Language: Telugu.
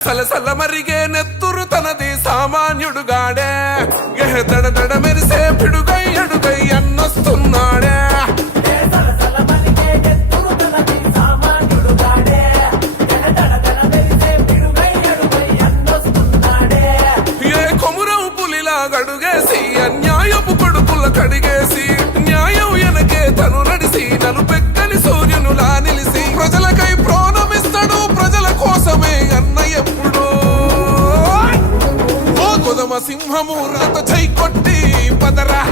సలసల మరిగే నెత్తురు తనది సామాన్యుడుగాడే దడ దడ మెరిసే పిడుగై అడుగై అన్నొస్తున్నాడే ఏ కొమురం పులిలా గడుగేసి అన్యాయపు కొడుకుల కడిగేసి న్యాయం ఎనకే తను నడిసి నలుపెక్కని సూర్యునులా నిలిసి ప్రజలకై ప్రాణమిస్తాడు ప్రజల కోసమే అన్న ఎప్పుడు కొదమ సింహము రాత చై కొట్టి పదరా